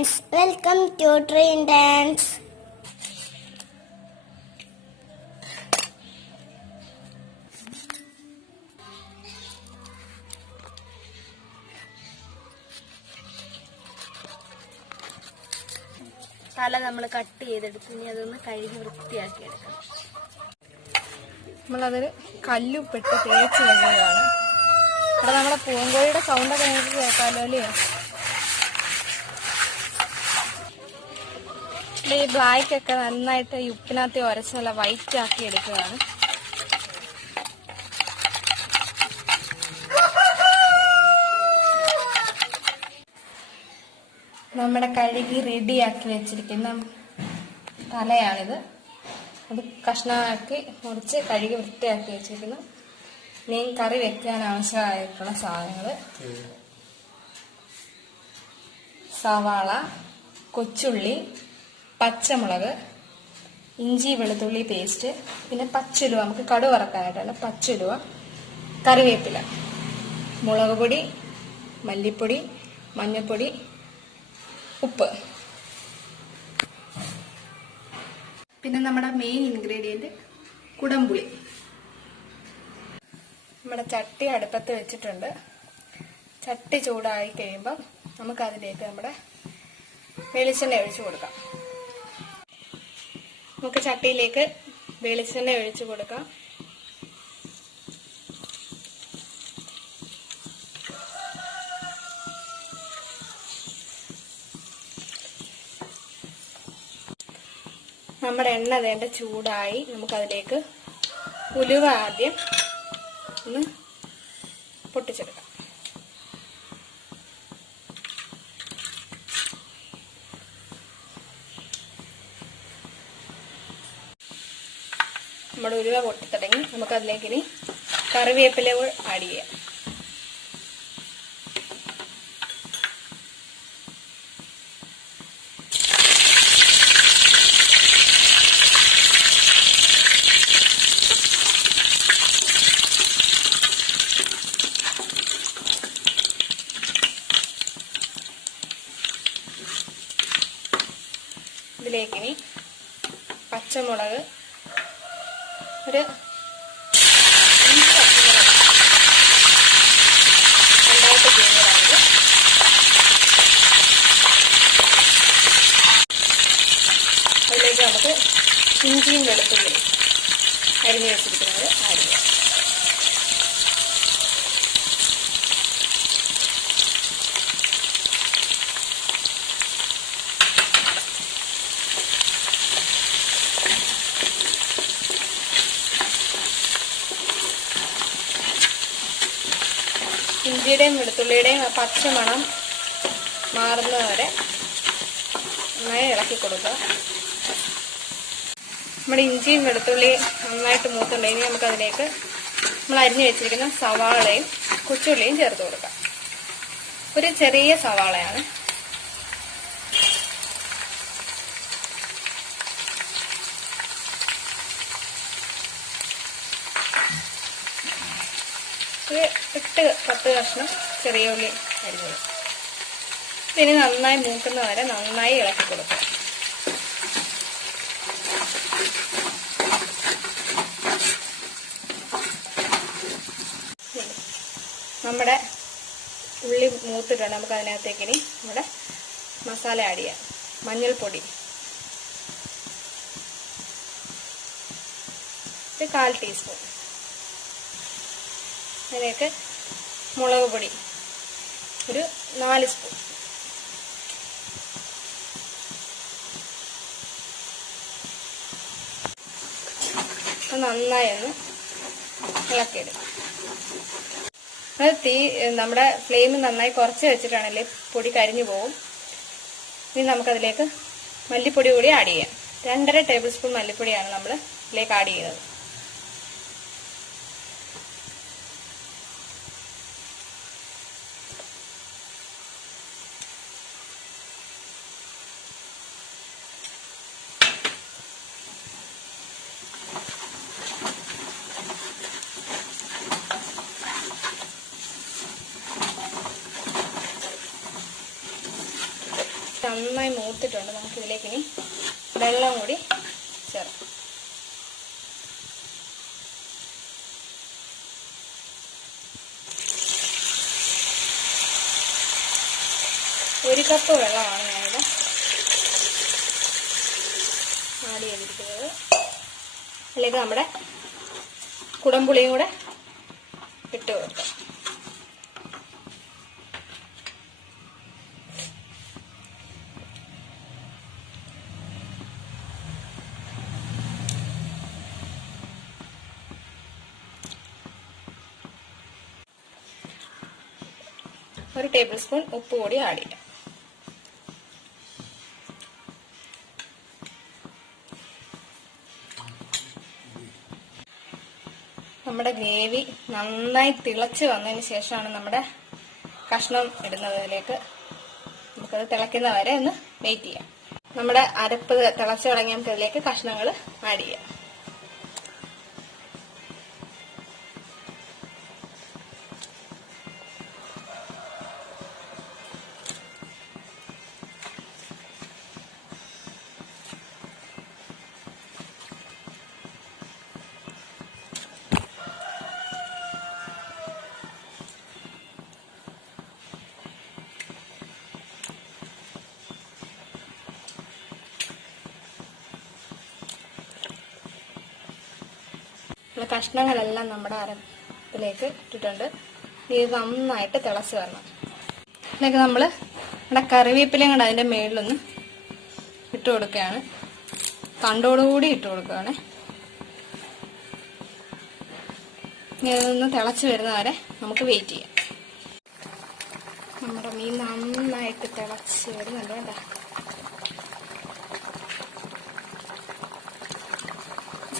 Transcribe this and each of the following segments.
friends, welcome to Train Dance. തല നമ്മൾ cut ചെയ്തെടുത്ത് ഇനി അതൊന്ന് കഴുകി വൃത്തിയാക്കി എടുക്കണം. നമ്മളതൊരു കല്ലുപ്പിട്ട് തേച്ച് കഴിയുകയാണ്. അവിടെ നമ്മുടെ പൂങ്കോഴിയുടെ സൗണ്ടൊക്കെ നിങ്ങൾക്ക് കേൾക്കാമല്ലോ അല്ലേ? ഈ ബ്ലാക്കൊക്കെ നന്നായിട്ട് ഈ ഉപ്പിനകത്ത് ഉരച്ച് നല്ല വൈറ്റ് ആക്കി എടുക്കുകയാണ്. നമ്മുടെ കഴുകി റെഡിയാക്കി വെച്ചിരിക്കുന്ന തലയാണിത്. അത് കഷ്ണമാക്കി മുറിച്ച് കഴുകി വൃത്തിയാക്കി വെച്ചിരിക്കുന്നു. മീൻ കറി വെക്കാൻ ആവശ്യമായിട്ടുള്ള സാധനങ്ങൾ: സവാള, കൊച്ചുള്ളി, പച്ചമുളക്, ഇഞ്ചി വെളുത്തുള്ളി പേസ്റ്റ്, പിന്നെ പച്ചുലുവ, നമുക്ക് കടുക് വറക്കാനായിട്ടാണ് പച്ചുലുവ, കറിവേപ്പില, മുളക് പൊടി, മല്ലിപ്പൊടി, മഞ്ഞൾപ്പൊടി, ഉപ്പ്. പിന്നെ നമ്മുടെ മെയിൻ ഇൻഗ്രീഡിയന്റ് കുടംപുളി. നമ്മുടെ ചട്ടി അടുപ്പത്ത് വെച്ചിട്ടുണ്ട്. ചട്ടി ചൂടായി കഴിയുമ്പം നമുക്കതിലേക്ക് നമ്മുടെ വെളിച്ചെണ്ണ ഒഴിച്ചു കൊടുക്കാം. നമുക്ക് ചട്ടിയിലേക്ക് വെളിച്ചെണ്ണ ഒഴിച്ചു കൊടുക്കാം. നമ്മുടെ എണ്ണ വേണ്ട ചൂടായി. നമുക്കതിലേക്ക് ഉലുവ ആദ്യം ഒന്ന് പൊട്ടിച്ചെടുക്കാം. നമ്മുടെ ഉലുവ പൊട്ടിത്തുടങ്ങി. നമുക്കതിലേക്ക് ഇനി കറിവേപ്പില ആഡ് ചെയ്യാം. ഇതിലേക്ക് ഇനി പച്ചമുളക് ഒരു 5 പച്ചമുളക് രണ്ടായിട്ട് ചെയ്യുന്നതാണ്. അതിലേക്ക് നമുക്ക് ഇഞ്ചിയും വെളുത്തുള്ളിയും അരിഞ്ഞു വെച്ചിരിക്കുന്നത് ആഡ് ചെയ്യാം. ഇഞ്ചിയുടെയും വെളുത്തുള്ളിയുടെയും പച്ചമണം മാറുന്നവരെ നന്നായി ഇളക്കി കൊടുക്കുക. നമ്മുടെ ഇഞ്ചിയും വെളുത്തുള്ളിയും നന്നായിട്ട് മൂത്തുണ്ടെങ്കിൽ നമുക്കതിലേക്ക് നമ്മൾ അരിഞ്ഞു വെച്ചിരിക്കുന്ന സവാളയും കൊച്ചുള്ളിയും ചേർത്ത് കൊടുക്കാം. ഒരു ചെറിയ സവാളയാണ്. ഒരു 8-10 കഷ്ണം ചെറിയ ഉള്ളി അരിഞ്ഞത്. ഇതിന് നന്നായി മൂക്കുന്നവരെ നന്നായി ഇളക്കി കൊടുക്കുക. നമ്മുടെ ഉള്ളി മൂത്തിട്ടുണ്ട്. നമുക്ക് അതിനകത്തേക്ക് ഇനി നമ്മുടെ മസാല ആഡ് ചെയ്യാം. മഞ്ഞൾപ്പൊടി 1/4 ടീസ്പൂൺ. അതിലേക്ക് മുളക് പൊടി ഒരു 4 സ്പൂൺ. നന്നായി ഒന്ന് ഇളക്കിയെടുക്കും. അത് നമ്മുടെ ഫ്ലെയിം നന്നായി കുറച്ച് വെച്ചിട്ടാണെങ്കിൽ പൊടി കരിഞ്ഞു പോകും. ഇനി നമുക്കതിലേക്ക് മല്ലിപ്പൊടി കൂടി ആഡ് ചെയ്യാം. 2.5 ടേബിൾ സ്പൂൺ മല്ലിപ്പൊടിയാണ് നമ്മൾ ഇതിലേക്ക് ആഡ് ചെയ്യുന്നത്. നന്നായി മൂത്തിട്ടുണ്ട്. നമുക്കിതിലേക്ക് ഇനി വെള്ളം കൂടി ചേർക്കാം. ഒരു കപ്പ് വെള്ളമാണ് ഞാനിവിടെ ആഡ് ചെയ്തിരിക്കുന്നത്. അതിലേക്ക് നമ്മുടെ കുടംപുളിയും കൂടെ ഇട്ട് കൊടുക്കാം. ഒരു ടേബിൾ സ്പൂൺ ഉപ്പ് കൂടി ആഡ് ചെയ്യാം. നമ്മുടെ ഗ്രേവി നന്നായി തിളച്ച് വന്നതിന് ശേഷമാണ് നമ്മുടെ കഷ്ണം ഇടുന്നത്. ഇതിലേക്ക് നമുക്കത് തിളയ്ക്കുന്ന വരെ ഒന്ന് വെയിറ്റ് ചെയ്യാം. നമ്മുടെ അരപ്പ് തിളച്ച് തുടങ്ങി നമുക്ക് ഇതിലേക്ക് കഷ്ണങ്ങൾ ആഡ് ചെയ്യാം. കഷ്ണങ്ങളെല്ലാം നമ്മുടെ അരപ്പിലേക്ക് ഇട്ടിട്ടുണ്ട്. ഇത് നന്നായിട്ട് തിളച്ച് വരണം. ഇതിലേക്ക് നമ്മൾ നമ്മുടെ കറിവേപ്പിലയും കൂടെ അതിൻ്റെ മുകളിലൊന്ന് ഇട്ട് കൊടുക്കുകയാണ്. തണ്ടോടുകൂടി ഇട്ട് കൊടുക്കുകയാണ്. ഇതൊന്ന് തിളച്ച് വരുന്ന വരെ നമുക്ക് വെയിറ്റ് ചെയ്യാം. നമ്മുടെ മീൻ നന്നായിട്ട് തിളച്ച് വരുന്നുണ്ട് കേട്ടോ.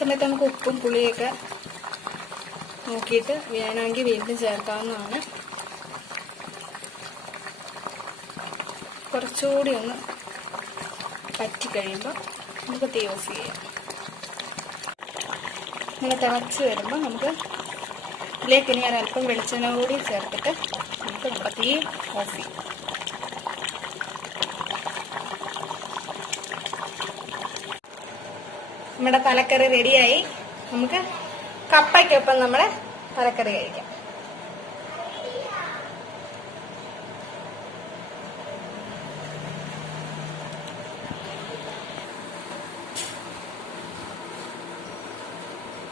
സമയത്ത് നമുക്ക് ഉപ്പും പുളിയൊക്കെ നോക്കിയിട്ട് വേണമെങ്കിൽ വീണ്ടും ചേർക്കാവുന്നതാണ്. കുറച്ചുകൂടി ഒന്ന് പറ്റി കഴിയുമ്പോൾ നമുക്ക് തീ ഓഫ് ചെയ്യാം. ഇങ്ങനെ തിളച്ച് വരുമ്പോൾ നമുക്ക് ഇതിലേക്ക് ഇനി ഒരല്പം വെളിച്ചെണ്ണ കൂടി ചേർത്തിട്ട് നമുക്ക് നമ്മുടെ തീ ഓഫ് ചെയ്യാം. നമ്മുടെ തലക്കറി റെഡിയായി. നമുക്ക് കപ്പയ്ക്കൊപ്പം നമ്മുടെ തലക്കറി കഴിക്കാം.